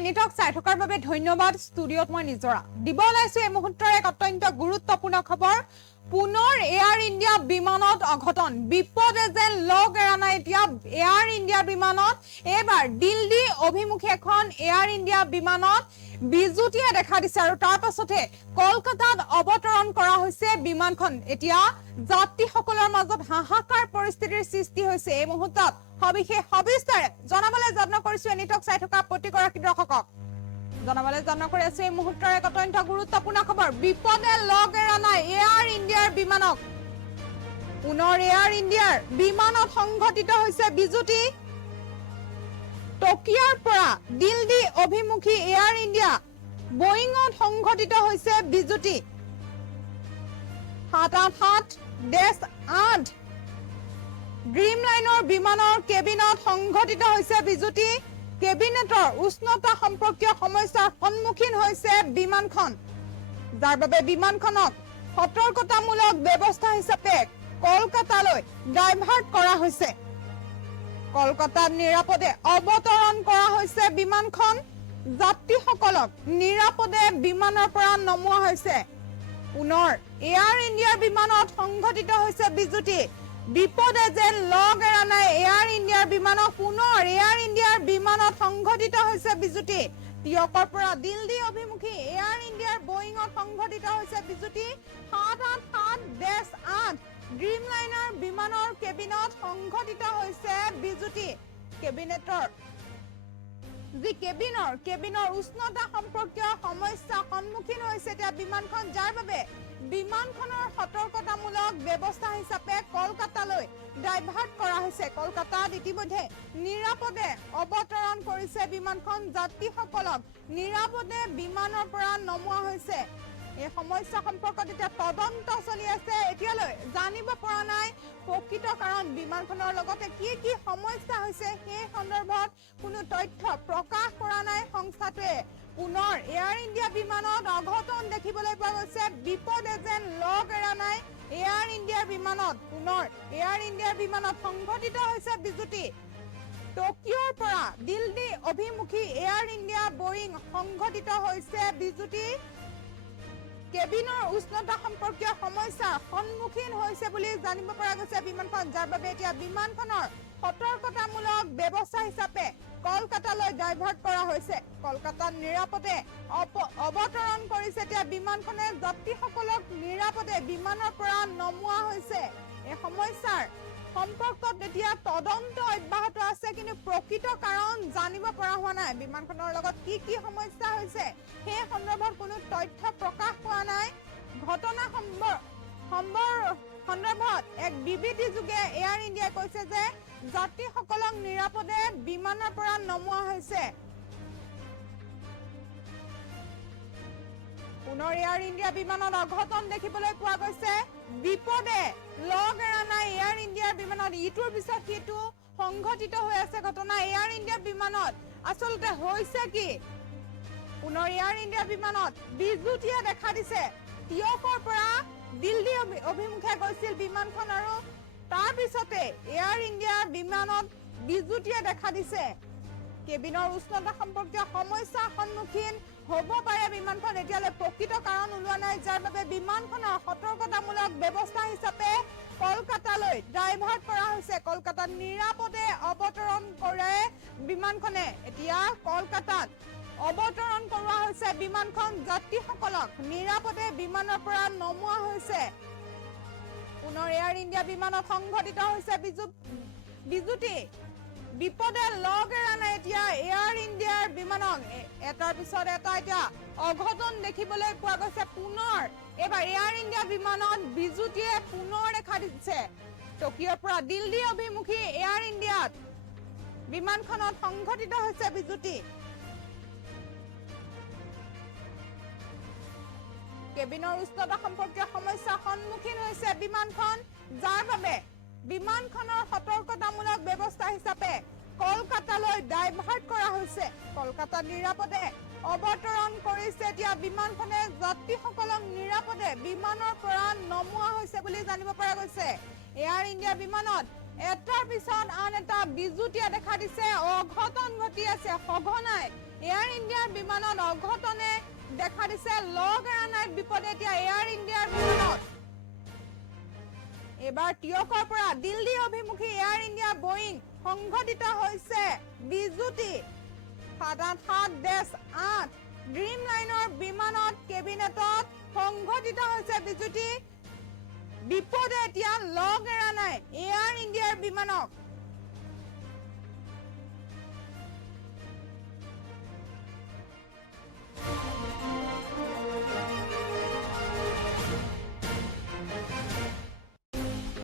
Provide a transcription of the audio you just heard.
এনিটক চাই থকাৰ বাবে ধন্যবাদ ষ্টুডিঅত মই নিজৰা দিব লাইছো এই মুহূৰ্তৰ এক অত্যন্ত গুৰুত্বপূৰ্ণ খবৰ পুনৰ এয়াৰ ইণ্ডিয়া বিমানত অঘটন বিপদে যেন লগ এৰা নাই এতিয়া এয়াৰ ইণ্ডিয়া বিমানত এবাৰ দিল্লী অভিমুখী এখন এয়াৰ ইণ্ডিয়া বিমানত বিজুতিয়ে দেখা দিছে আৰু তাৰ পাছতে কলকাতাত অৱতৰণ কৰা হৈছে বিমানখন এতিয়া যাত্ৰীসকলৰ মাজত হাহাকাৰ পৰিস্থিতিৰ সৃষ্টি হৈছে এই মুহূৰ্তত সবিশেষ সবিস্তাৰে জনাবলৈ যত্ন কৰিছো এনিটক চাই থকা প্ৰতিগৰাকী দৰ্শকক জনাবলৈ যত্ন কৰি আছো এই মুহূৰ্তৰ এক অত্যন্ত গুৰুত্বপূৰ্ণ খবৰ বিপদে লগ এৰা নাই এয়াৰ ইণ্ডিয়াৰ বিমানক পুনৰ এয়াৰ ইণ্ডিয়াৰ বিমানত সংঘটিত হৈছে বিজুতি টকিয়াৰ পৰা দিল্লী অভিমুখী এয়াৰ ইণ্ডিয়া বয়িঙত সংঘটিত হৈছে বিজুতি 787-8 ড্ৰিম লাইনৰ বিমানৰ কেবিনত সংঘটিত হৈছে বিজুতি কেবিনেটৰ উষ্ণতা সম্পৰ্কীয় সমস্যাৰ সন্মুখীন হৈছে বিমানখন যাৰ বাবে বিমানখনক সতৰ্কতামূলক ব্যৱস্থা হিচাপে কলকাতালৈ ডাইভাৰ্ট কৰা হৈছে কলকাতাত নিৰাপদে অৱতৰণ কৰা হৈছে বিমানখন যাত্ৰীসকলক নিৰাপদে বিমানৰ পৰা নমোৱা হৈছে পুনৰ এয়াৰ ইণ্ডিয়াৰ বিমানত সংঘটিত হৈছে বিজুতি বিপদে যেন লগ এৰা নাই এয়াৰ ইণ্ডিয়াৰ বিমানত পুনৰ এয়াৰ ইণ্ডিয়াৰ বিমানত সংঘটিত হৈছে বিজুতি টিয়কৰ পৰা দিল্লী অভিমুখী এয়াৰ ইণ্ডিয়াৰ বয়িঙত সংঘটিত হৈছে বিজুতি 787-8 ড্ৰিম লাইনাৰ বিমানৰ কেবিনত সংঘটিত হৈছে বিজুতি কেবিনেটৰ যি কেবিনৰ উষ্ণতা সম্পৰ্কীয় সমস্যা সন্মুখীন হৈছে এতিয়া বিমানখন যাৰ বাবে বিমানখনৰ সতৰ্কতামূলক ব্যৱস্থা হিচাপে কলকাতালৈ ডাইভাৰ্ট কৰা হৈছে কলকাতাত ইতিমধ্যে নিৰাপদে অৱতৰণ কৰিছে বিমানখন যাত্ৰীসকলক নিৰাপদে বিমানৰ পৰা নমোৱা হৈছে এই সমস্যা সম্পৰ্কত এতিয়া তদন্ত চলি আছে এতিয়ালৈ জানিব পৰা নাই প্ৰকৃত কাৰণ বিমানখনৰ লগতে কি সমস্যা হৈছে সেই সন্দৰ্ভত কোনো তথ্য প্ৰকাশ কৰা নাই সংস্থাটোৱে পুনৰ এয়াৰ ইণ্ডিয়া বিমানত অঘটন দেখিবলৈ পোৱা গৈছে বিপদে যেন লগ এৰা নাই এয়াৰ ইণ্ডিয়াৰ বিমানত পুনৰ এয়াৰ ইণ্ডিয়াৰ বিমানত সংঘটিত হৈছে বিজুতি টকিঅ'ৰ পৰা দিল্লী অভিমুখী এয়াৰ ইণ্ডিয়া বয়িং সংঘটিত হৈছে বিজুতি কেবিনৰ উষ্ণতা সম্পৰ্কীয় সমস্যাৰ সন্মুখীন হৈছে বুলি জানিব পৰা গৈছে বিমানখন যাৰ বাবে এতিয়া বিমানখনৰ সতৰ্কতামূলক ব্যৱস্থা হিচাপে কলকাতালৈ ডাইভাৰ্ট কৰা হৈছে কলকাতাত নিৰাপদে অৱতৰণ কৰিছে এতিয়া বিমানখনে যাত্ৰীসকলক নিৰাপদে বিমানৰ পৰা নমোৱা হৈছে এই সমস্যাৰ সম্পৰ্কত এতিয়া তদন্ত অব্যাহত আছে কিন্তু প্ৰকৃত কাৰণ জানিব পৰা হোৱা নাই বিমানখনৰ লগত কি সমস্যা হৈছে সেই সন্দৰ্ভত কোনো তথ্য প্ৰকাশ পোৱা নাই ঘটনা সন্দৰ্ভত এক বিবৃতি যোগে এয়াৰ ইণ্ডিয়াই কৈছে যে যাত্ৰীসকলক নিৰাপদে বিমানৰ পৰা নমোৱা হৈছে পুনৰ এয়াৰ ইণ্ডিয়া বিমানত অঘটন দেখিবলৈ পোৱা গৈছে বিপদে লগ এৰা নাই এয়াৰ ইণ্ডিয়াৰ বিমানত ইটোৰ পিছত সিটো সংঘটিত হৈ আছে ঘটনা এয়াৰ ইণ্ডিয়া বিমানত আচলতে হৈছে কি পুনৰ এয়াৰ ইণ্ডিয়া বিমানত বিজুতিয়ে দেখা দিছে টিয়কৰ পৰা দিল্লী অভিমুখে গৈছিল বিমানখন আৰু তাৰ পিছতে এয়াৰ ইণ্ডিয়াৰ বিমানত বিজুতিয়ে দেখা দিছে কেবিনৰ উষ্ণতা সম্পৰ্কীয় সমস্যাৰ সন্মুখীন হ'ব পাৰে বিমানখন এতিয়ালৈ প্ৰকৃত কাৰণ ওলোৱা নাই যাৰ বাবে বিমানখনৰ সতৰ্কতামূলক ব্যৱস্থা হিচাপে কলকাতালৈ ডাইভাৰ্ট কৰা হৈছে কলকাতাত নিৰাপদে অৱতৰণ কৰে বিমানখনে এতিয়া কলকাতাত অৱতৰণ কৰোৱা হৈছে বিমানখন যাত্ৰীসকলক নিৰাপদে বিমানৰ পৰা নমোৱা হৈছে পুনৰ এয়াৰ ইণ্ডিয়া বিমানত সংঘটিত হৈছে বিজুতি বিপদে লগ এৰা নাই এতিয়া এয়াৰ ইণ্ডিয়াৰ বিমানত এটাৰ পিছত এটা এতিয়া অঘটন দেখিবলৈ পোৱা গৈছে পুনৰ এবাৰ এয়াৰ ইণ্ডিয়া বিমানত বিজুতিয়ে পুনৰ দেখা দিছে টকিঅ'ৰ পৰা দিল্লী অভিমুখী এয়াৰ ইণ্ডিয়াত বিমানখনত সংঘটিত হৈছে বিজুতি কেবিনৰ উষ্ণতা সম্পৰ্কীয় সমস্যাৰ সন্মুখীন হৈছে বিমানখন যাৰ বাবে বিমানখনৰ সতৰ্কতামূলক ব্যৱস্থা হিচাপে কলকাতালৈ ডাইভাৰ্ট কৰা হৈছে কলকাতাত নিৰাপদে অৱতৰণ কৰিছে এতিয়া বিমানখনে যাত্ৰীসকলক নিৰাপদে বিমানৰ পৰা নমোৱা হৈছে বুলি জানিব পৰা গৈছে এয়াৰ ইণ্ডিয়া বিমানত এটাৰ পিছত আন এটা বিজুতিয়ে দেখা দিছে অঘটন ঘটি আছে সঘনাই এয়াৰ ইণ্ডিয়া বিমানত অঘটনে দেখা দিছে লগ এৰা নাই বিপদে এতিয়া এয়াৰ ইণ্ডিয়াৰ বিমানত এবাৰ টিয়কৰ পৰা দিল্লী অভিমুখী এয়াৰ ইণ্ডিয়া বয়িং সংঘটিত হৈছে বিজুতি 787-8 ড্ৰিম লাইনৰ বিমানত কেবিনেটত সংঘটিত হৈছে বিজুতি বিপদে এতিয়া লগ এৰা নাই এয়াৰ ইণ্ডিয়াৰ বিমানক